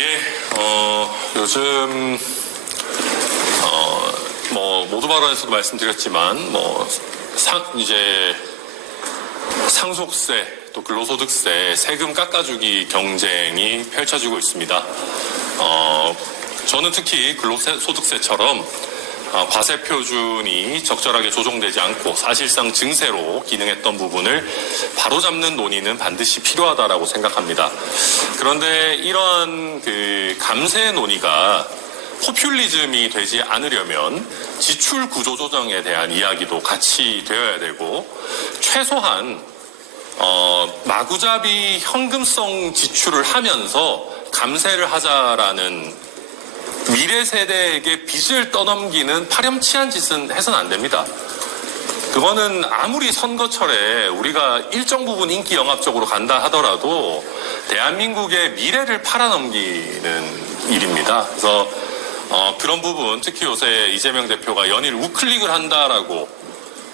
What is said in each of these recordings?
예, 요즘, 모두 발언에서도 말씀드렸지만, 이제, 상속세, 또 근로소득세, 세금 깎아주기 경쟁이 펼쳐지고 있습니다. 저는 특히 근로소득세처럼 과세 표준이 적절하게 조정되지 않고 사실상 증세로 기능했던 부분을 바로잡는 논의는 반드시 필요하다라고 생각합니다. 그런데 이러한 감세 논의가 포퓰리즘이 되지 않으려면 지출 구조 조정에 대한 이야기도 같이 되어야 되고, 최소한 마구잡이 현금성 지출을 하면서 감세를 하자라는 미래 세대에게 빚을 떠넘기는 파렴치한 짓은 해서는 안 됩니다. 그거는 아무리 선거철에 우리가 일정 부분 인기 영합적으로 간다 하더라도 대한민국의 미래를 팔아넘기는 일입니다. 그래서 그런 부분, 특히 요새 이재명 대표가 연일 우클릭을 한다라고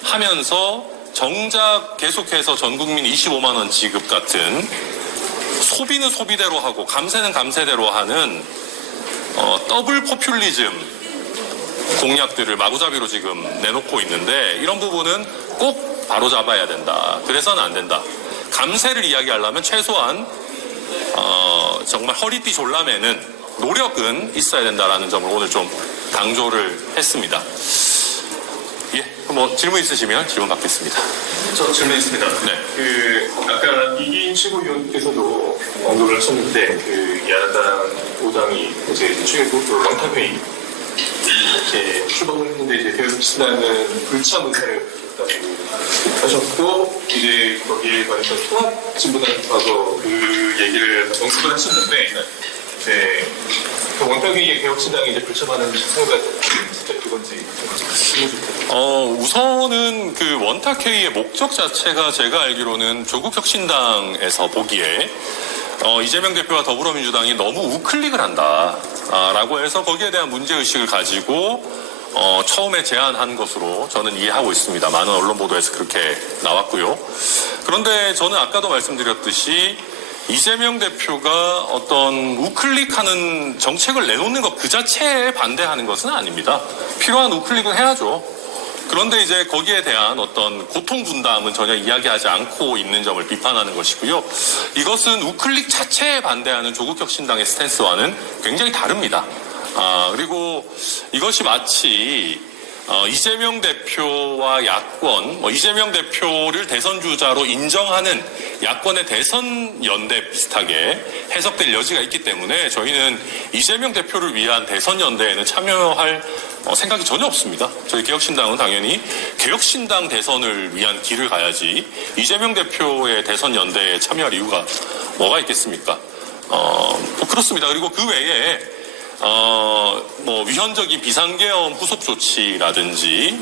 하면서 정작 계속해서 전 국민 25만 원 지급 같은 소비는 소비대로 하고 감세는 감세대로 하는 더블 포퓰리즘 공약들을 마구잡이로 지금 내놓고 있는데, 이런 부분은 꼭 바로잡아야 된다. 그래서는 안 된다. 감세를 이야기하려면 최소한 정말 허리띠 졸라매는 노력은 있어야 된다라는 점을 오늘 좀 강조를 했습니다. 예, 질문 있으시면 질문 받겠습니다. 저 질문 있습니다. 네. 아까 이기인 최고위원께서도 언급을 하셨는데, 야당 5당이 이제 최고 원탑회의 이렇게 출범을 했는데, 이제 개혁신당은 불참 의사를 했다고 하셨고, 이제 거기에 관해서 통합진보당에 가서 그 얘기를 언급을 하셨는데, 네. 그 원탁회의에 개혁신당이 이제 불참하는 상황가 진짜 그건지 우선은 그 원탁회의의 목적 자체가 제가 알기로는 조국혁신당에서 보기에 이재명 대표와 더불어민주당이 너무 우클릭을 한다라고 해서 거기에 대한 문제의식을 가지고 처음에 제안한 것으로 저는 이해하고 있습니다. 많은 언론 보도에서 그렇게 나왔고요. 그런데 저는 아까도 말씀드렸듯이 이재명 대표가 어떤 우클릭하는 정책을 내놓는 것 그 자체에 반대하는 것은 아닙니다. 필요한 우클릭은 해야죠. 그런데 이제 거기에 대한 어떤 고통 분담은 전혀 이야기하지 않고 있는 점을 비판하는 것이고요. 이것은 우클릭 자체에 반대하는 조국혁신당의 스탠스와는 굉장히 다릅니다. 그리고 이것이 마치 이재명 대표와 야권, 이재명 대표를 대선 주자로 인정하는 야권의 대선 연대 비슷하게 해석될 여지가 있기 때문에 저희는 이재명 대표를 위한 대선 연대에는 참여할 생각이 전혀 없습니다. 저희 개혁신당은 당연히 개혁신당 대선을 위한 길을 가야지 이재명 대표의 대선 연대에 참여할 이유가 뭐가 있겠습니까? 그렇습니다. 그리고 그 외에 위헌적인 비상계엄 후속 조치라든지,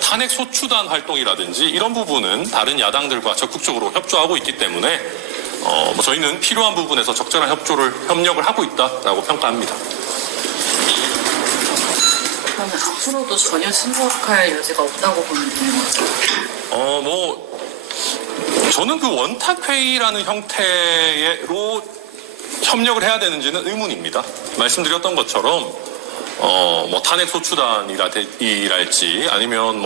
탄핵 소추단 활동이라든지, 이런 부분은 다른 야당들과 적극적으로 협조하고 있기 때문에, 저희는 필요한 부분에서 적절한 협력을 하고 있다라고 평가합니다. 그러면 앞으로도 전혀 친박할 여지가 없다고 보면 되는 거죠? 저는 그 원탁회의라는 형태로 협력을 해야 되는지는 의문입니다. 말씀드렸던 것처럼 탄핵 소추단이랄지 아니면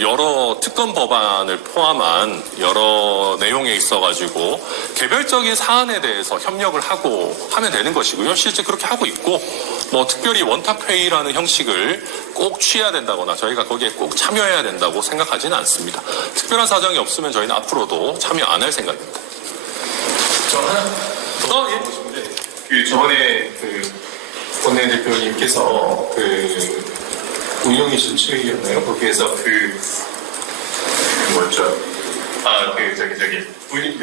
여러 특검 법안을 포함한 여러 내용에 있어가지고 개별적인 사안에 대해서 협력을 하고 하면 되는 것이고요. 실제 그렇게 하고 있고, 특별히 원탁회의라는 형식을 꼭 취해야 된다거나 저희가 거기에 꼭 참여해야 된다고 생각하지는 않습니다. 특별한 사정이 없으면 저희는 앞으로도 참여 안 할 생각입니다. 저 하나 더 보시는데, 저번에 원내대표님께서 운영이신 최이였나요? 거기에서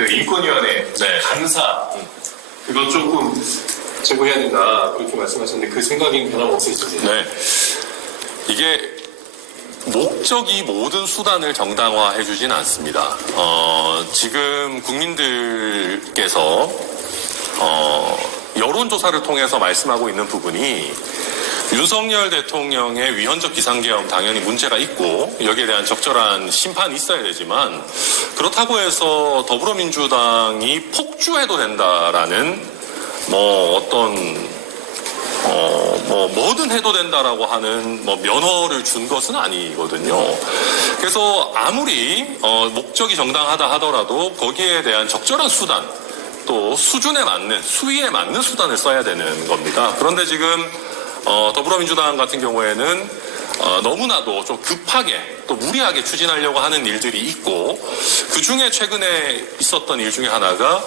인권위원회 간사 그거 조금 제고해야 된다 그렇게 말씀하셨는데, 그 생각이 변함 없으시죠? 네, 이게 목적이 모든 수단을 정당화해주진 않습니다. 지금 국민들께서 여론조사를 통해서 말씀하고 있는 부분이 윤석열 대통령의 위헌적 비상계엄 당연히 문제가 있고 여기에 대한 적절한 심판이 있어야 되지만 그렇다고 해서 더불어민주당이 폭주해도 된다라는 뭐든 해도 된다라고 하는 면허를 준 것은 아니거든요. 그래서 아무리 목적이 정당하다 하더라도 거기에 대한 적절한 수단 또 수준에 맞는 수위에 맞는 수단을 써야 되는 겁니다. 그런데 지금 더불어민주당 같은 경우에는 너무나도 좀 급하게 또 무리하게 추진하려고 하는 일들이 있고 그중에 최근에 있었던 일 중에 하나가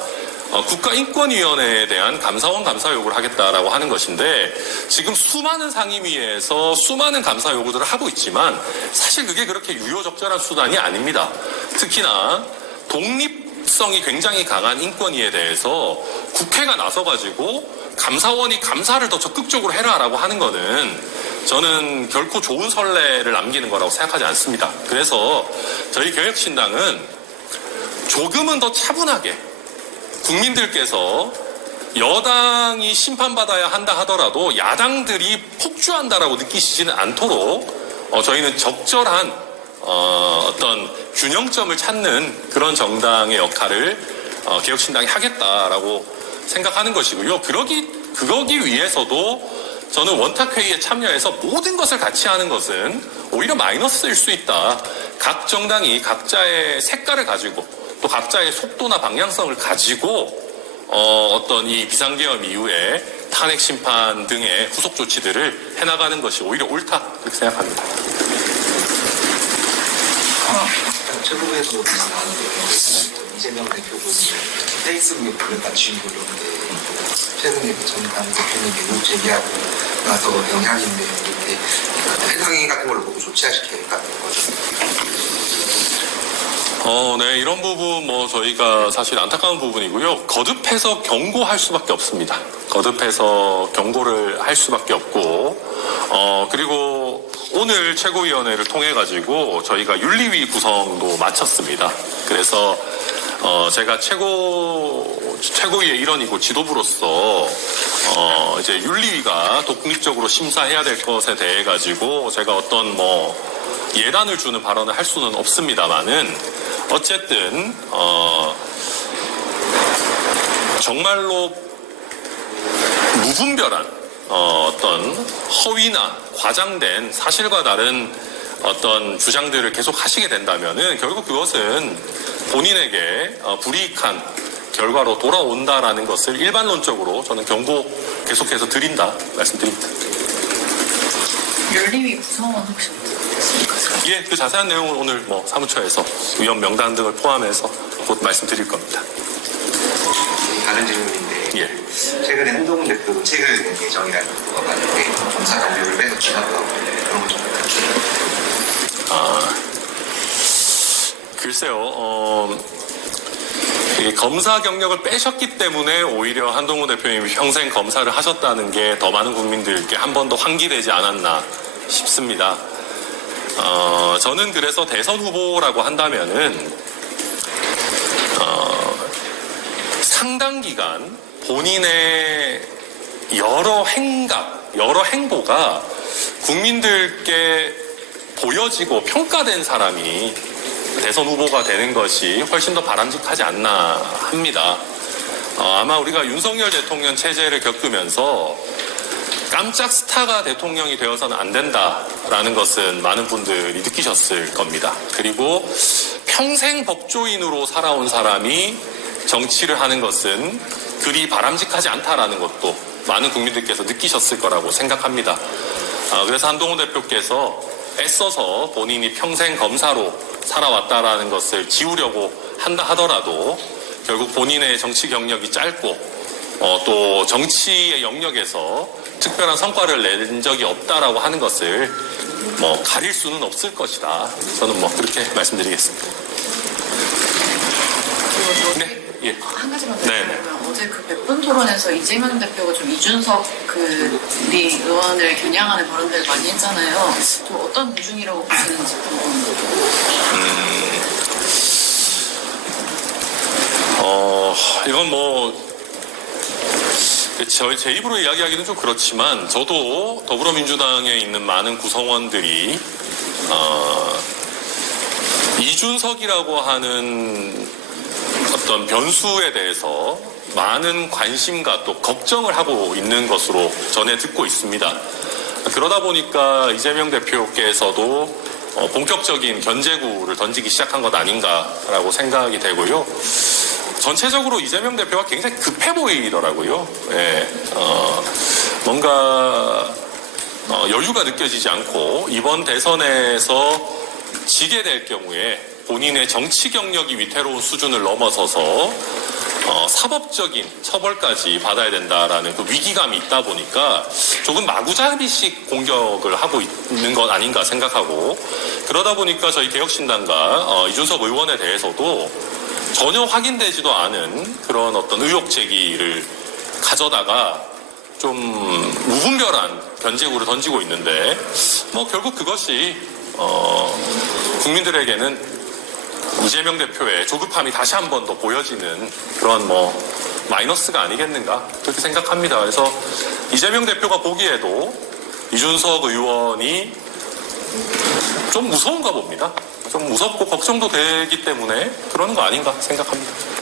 국가인권위원회에 대한 감사원 감사 요구를 하겠다라고 하는 것인데 지금 수많은 상임위에서 수많은 감사 요구들을 하고 있지만 사실 그게 그렇게 유효적절한 수단이 아닙니다. 특히나 독립성이 굉장히 강한 인권위에 대해서 국회가 나서가지고 감사원이 감사를 더 적극적으로 해라라고 하는 거는 저는 결코 좋은 선례를 남기는 거라고 생각하지 않습니다. 그래서 저희 개혁신당은 조금은 더 차분하게 국민들께서 여당이 심판받아야 한다 하더라도 야당들이 폭주한다라고 느끼시지는 않도록 저희는 적절한 어떤 균형점을 찾는 그런 정당의 역할을 개혁신당이 하겠다라고 생각하는 것이고요. 그러기 위해서도 저는 원탁회의에 참여해서 모든 것을 같이 하는 것은 오히려 마이너스일 수 있다. 각 정당이 각자의 색깔을 가지고 또 각자의 속도나 방향성을 가지고 어떤 이 비상계엄 이후에 탄핵 심판 등의 후속 조치들을 해나가는 것이 오히려 옳다 그렇게 생각합니다. 최고에서 이재명 대표분 페이스북에 올렸다 지우고 있는데 최근에 전당 대표님 의혹 제기하고 나서 영향인데 이렇게 회상위 같은 걸로 보고 조치하실 계획 같은 거죠? 네, 이런 부분 저희가 사실 안타까운 부분이고요. 거듭해서 경고할 수밖에 없습니다. 거듭해서 경고를 할 수밖에 없고, 그리고 오늘 최고위원회를 통해 가지고 저희가 윤리위 구성도 마쳤습니다. 그래서 제가 최고위의 일원이고 지도부로서 이제 윤리위가 독립적으로 심사해야 될 것에 대해 가지고 제가 어떤 예단을 주는 발언을 할 수는 없습니다만은 어쨌든 정말로 무분별한 어떤 허위나 과장된 사실과 다른 어떤 주장들을 계속 하시게 된다면은 결국 그것은 본인에게 불이익한 결과로 돌아온다라는 것을 일반론적으로 저는 경고 계속해서 드린다 말씀드립니다. 윤리위 구성원 혹시 어떻게 예, 그 자세한 내용은 오늘 사무처에서 위원 명단 등을 포함해서 곧 말씀드릴 겁니다. 다른 질문인데 예. 최근에 한동훈 대표도 책을 낼 예정이라는 거가 많은데 검사 경력을 빼서 취하더라고요. 그런 거좀 글쎄요. 이 검사 경력을 빼셨기 때문에 오히려 한동훈 대표님이 평생 검사를 하셨다는 게 더 많은 국민들께 한 번 더 환기되지 않았나 싶습니다. 저는 그래서 대선 후보라고 한다면은 상당 기간 본인의 여러 행각, 여러 행보가 국민들께 보여지고 평가된 사람이 대선 후보가 되는 것이 훨씬 더 바람직하지 않나 합니다. 아마 우리가 윤석열 대통령 체제를 겪으면서 깜짝 스타가 대통령이 되어서는 안 된다라는 것은 많은 분들이 느끼셨을 겁니다. 그리고 평생 법조인으로 살아온 사람이 정치를 하는 것은 그리 바람직하지 않다라는 것도 많은 국민들께서 느끼셨을 거라고 생각합니다. 그래서 한동훈 대표께서 애써서 본인이 평생 검사로 살아왔다라는 것을 지우려고 한다 하더라도 결국 본인의 정치 경력이 짧고 또 정치의 영역에서 특별한 성과를 낸 적이 없다라고 하는 것을 가릴 수는 없을 것이다. 저는 그렇게 말씀드리겠습니다. 네, 예. 한 가지만 더 네. 드리면 어제 그 100분 토론에서 이재명 대표가 좀 이준석 우리 의원을 겨냥하는 발언들을 많이 했잖아요. 좀 어떤 기준이라고 보시는지 궁금합니다. 이건 제 입으로 이야기하기는 좀 그렇지만 저도 더불어민주당에 있는 많은 구성원들이 이준석이라고 하는 어떤 변수에 대해서 많은 관심과 또 걱정을 하고 있는 것으로 전해 듣고 있습니다. 그러다 보니까 이재명 대표께서도 본격적인 견제구를 던지기 시작한 것 아닌가라고 생각이 되고요. 전체적으로 이재명 대표가 굉장히 급해 보이더라고요. 예, 뭔가 여유가 느껴지지 않고 이번 대선에서 지게 될 경우에 본인의 정치 경력이 위태로운 수준을 넘어서서 사법적인 처벌까지 받아야 된다라는 그 위기감이 있다 보니까 조금 마구잡이식 공격을 하고 있는 것 아닌가 생각하고, 그러다 보니까 저희 개혁신당과 이준석 의원에 대해서도 전혀 확인되지도 않은 그런 어떤 의혹 제기를 가져다가 좀 무분별한 견제구를 던지고 있는데, 뭐 결국 그것이 국민들에게는 이재명 대표의 조급함이 다시 한 번 더 보여지는 그런 마이너스가 아니겠는가 그렇게 생각합니다. 그래서 이재명 대표가 보기에도 이준석 의원이 좀 무서운가 봅니다. 좀 무섭고 걱정도 되기 때문에 그러는 거 아닌가 생각합니다.